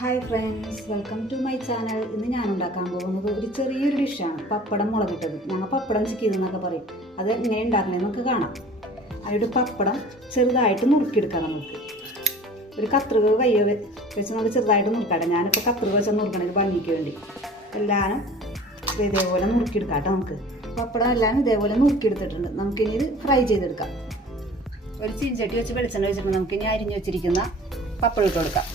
Hi friends, welcome to my channel. ഇന്ന് ഞാൻ ഉണ്ടാക്കാൻ പോകുന്നത് ഒരു ചെറിയൊരു ഡിഷാണ്, പപ്പടം മുളകിട്ടത്. ഞങ്ങൾ പപ്പടം ചിക്കിയതെന്നൊക്കെ പറയും. അത് എങ്ങനെ ഉണ്ടാക്കണമെന്ന് നമുക്ക് കാണാം. അതിൻ്റെ പപ്പടം ചെറുതായിട്ട് നുറുക്കിയെടുക്കാം. നമുക്ക് ഒരു കത്രിക കയ്യോ വെച്ച് നമുക്ക് ചെറുതായിട്ട് നുറുക്കാട്ടെ. ഞാനിപ്പോൾ കത്രിക വെച്ചാൽ നുറുക്കണത് ഭംഗിക്ക് വേണ്ടി. എല്ലാവരും ഇതേപോലെ നുറുക്കിയെടുക്കാം കേട്ടോ. നമുക്ക് പപ്പടം എല്ലാം ഇതേപോലെ നുറുക്കിയെടുത്തിട്ടുണ്ട്. നമുക്കിനി ഇത് ഫ്രൈ ചെയ്തെടുക്കാം. ഒരു ചീൻചട്ടി വെച്ച് വെളിച്ചെണ്ണ വെച്ചിട്ട് നമുക്കിനി അരിഞ്ഞു വെച്ചിരിക്കുന്ന പപ്പടം ഇട്ട് കൊടുക്കാം.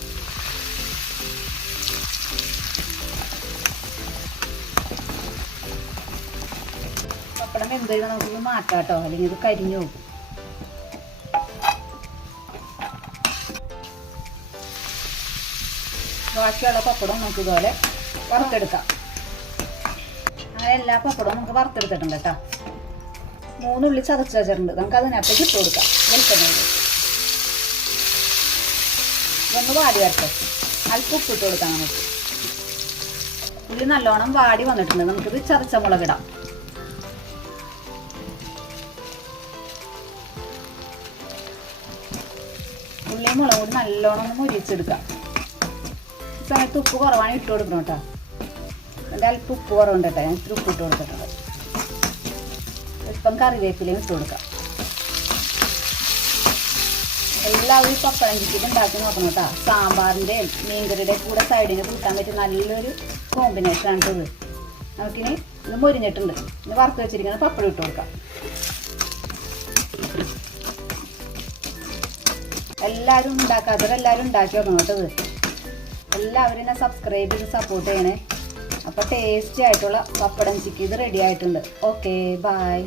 പപ്പടം വെന്ത് കഴിഞ്ഞാൽ നമുക്കിത് മാറ്റാം കേട്ടോ, അല്ലെങ്കിൽ ഇത് കരിഞ്ഞു പോകും. ബാക്കിയുള്ള പപ്പടവും നമുക്ക് ഇതുപോലെ വറുത്തെടുക്കാം. അങ്ങനെ എല്ലാ പപ്പടവും നമുക്ക് വറുത്തെടുത്തിട്ടുണ്ട് കേട്ടോ. 3 ഉള്ളി ചതച്ച് വെച്ചിട്ടുണ്ട്. നമുക്ക് അതിനകത്തേക്ക് ഇട്ട് കൊടുക്കാം. വെളിച്ചെണ്ണയിൽ ഇതൊന്ന് വാടി വരട്ടെ. അല്പം ഉപ്പ് ഇട്ട് കൊടുക്കാം. നമുക്ക് ഉള്ളി നല്ലോണം വാടി വന്നിട്ടുണ്ട്. നമുക്കിത് ചതച്ച മുളകിടാം. ഉള്ളിയും മുളകും കൂടി നല്ലോണം ഒന്ന് മുരിച്ചെടുക്കാം. ഈ സമയത്ത് ഉപ്പ് കുറവാണ് ഇട്ട് കൊടുക്കണം കേട്ടോ. എൻ്റെ അല്പം ഉപ്പ് കുറവുണ്ട് കേട്ടോ. ഞാൻ ഇത്തിരി ഉപ്പ് ഇട്ട് കൊടുത്തിട്ടുണ്ട്. ഇപ്പം കറിവേപ്പിലയും ഇട്ട് കൊടുക്കാം. എല്ലാവരും ഈ പപ്പടം ചിക്കൻ ഉണ്ടാക്കി നോക്കണം കേട്ടോ. സാമ്പാറിൻ്റെയും മീൻകറിയുടെയും കൂടെ സൈഡിന് കൂട്ടാൻ പറ്റിയ നല്ലൊരു കോമ്പിനേഷനാണ് ഇത്. നമുക്കിനി ഇത് മുരിഞ്ഞിട്ടുണ്ട്. ഇനി വറുത്ത് വെച്ചിരിക്കുന്ന പപ്പടം ഇട്ട് കൊടുക്കാം. എല്ലാവരും ഉണ്ടാക്കാത്തവരെല്ലാവരും ഉണ്ടാക്കി നോക്കണം കേട്ടോ. ഇത് എല്ലാവരും എന്നെ സബ്സ്ക്രൈബ് ചെയ്ത് സപ്പോർട്ട് ചെയ്യണേ. അപ്പോൾ ടേസ്റ്റി ആയിട്ടുള്ള പപ്പടം ചിക്കി ഇത് റെഡി ആയിട്ടുണ്ട്. Okay, by.